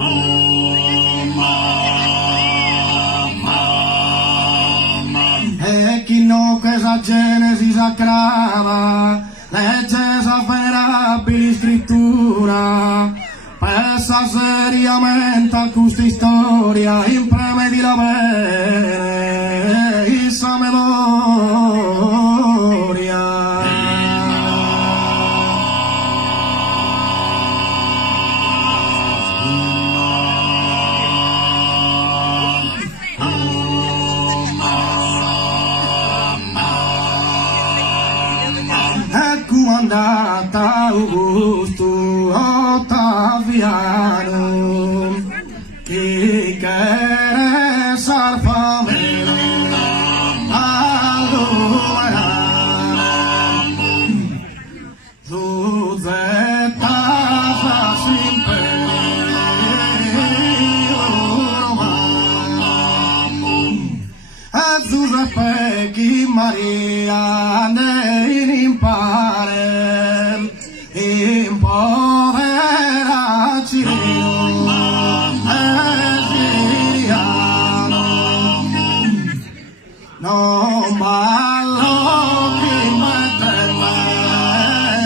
E chi no questa genesi sacrava legge sa venerabili scrittura, pensa seriamente a questa storia, impreme la bene, in sua memoria. Andata Augusto Ottaviano chi che sarfamelo allora Zuzetta fa Giuseppe chi Maria ne impare impovera Cirino e Siriano non ballo chi mette me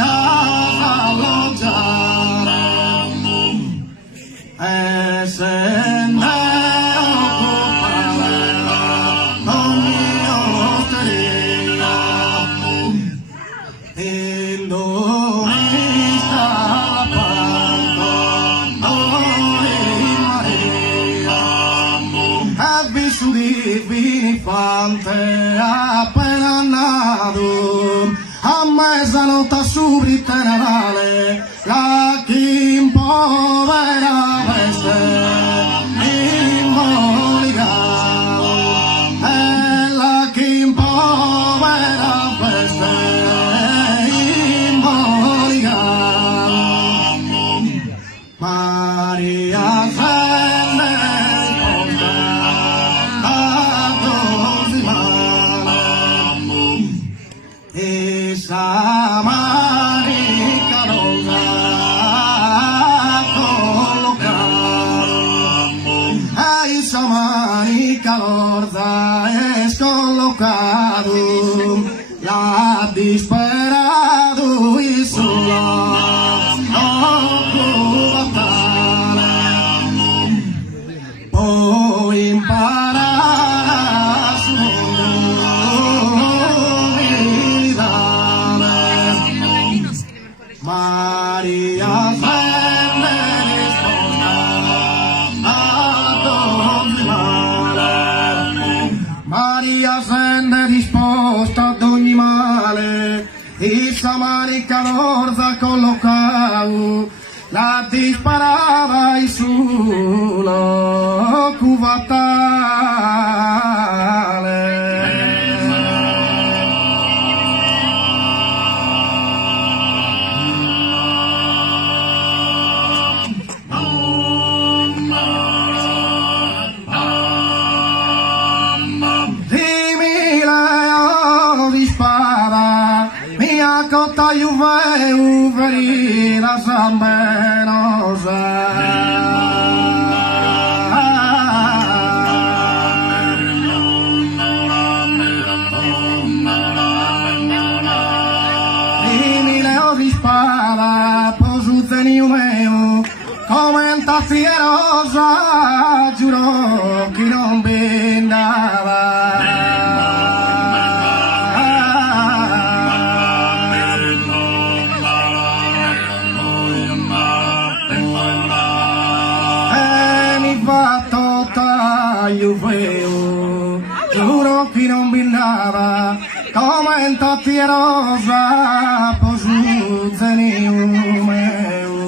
a alloggiare e se ne Infante appena nato a mezzanotte subito Natale la chi povera veste immolicato e la chi povera veste immolicato Maria Samanica rosa collocata e Samanica rosa è scollocato l'ha disperato il solo poi imparare su Maria venne risposta ad ogni male Maria venne risposta ad ogni male il Samanica l'orza collocau la disparava il sulo cuvatale cotta juve uveri la sambenosa Dimi leo di spada posuzeni umeo commenta fierosa giuro chi non bindava giuro chi non binnava come in tattierosa posuzzeni umeu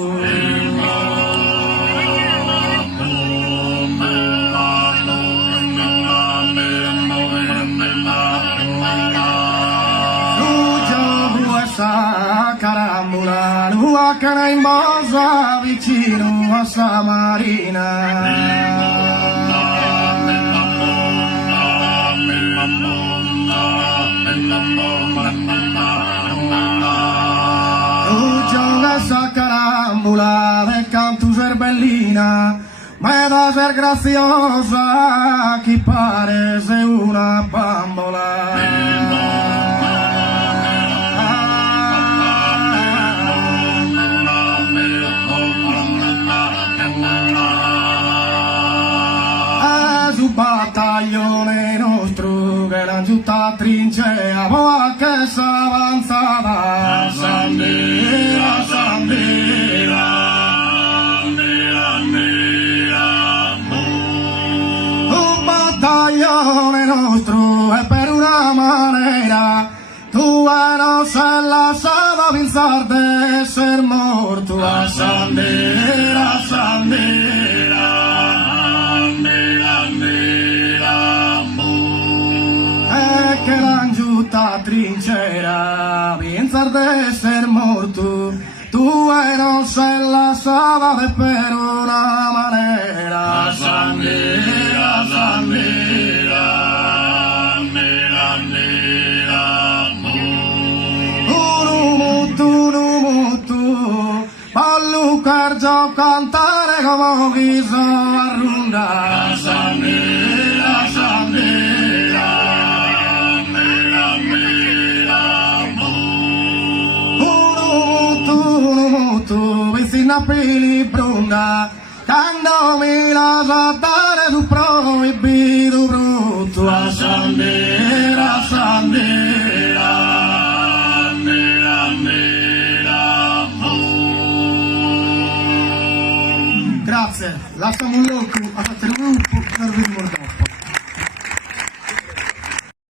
Lucio essa carambula lua che in bosa vicino a Samarina Lucio essa carambula del cantus erbellina ma da ser graziosa chi pare se una bambola. Su battaglione nostro che la giutta trincea poi che s'avanzava Sandera, Sandera, un battaglione nostro e per una maniera tu non sei lasciata pensare di essere morto a Sandera, Sandera. Che l'angiuta trincera pensar di essere morto tu non sei lasciata per una maniera Sandera, Sandera, un mutu pallucar già cantare come chi so arrunda Sandera, Sandera. Tu vicina pili bruna quando mi lascia dare tu proibito brutto a Sandera, Sandera, grazie, lasciamo un loco a fare un po' per vi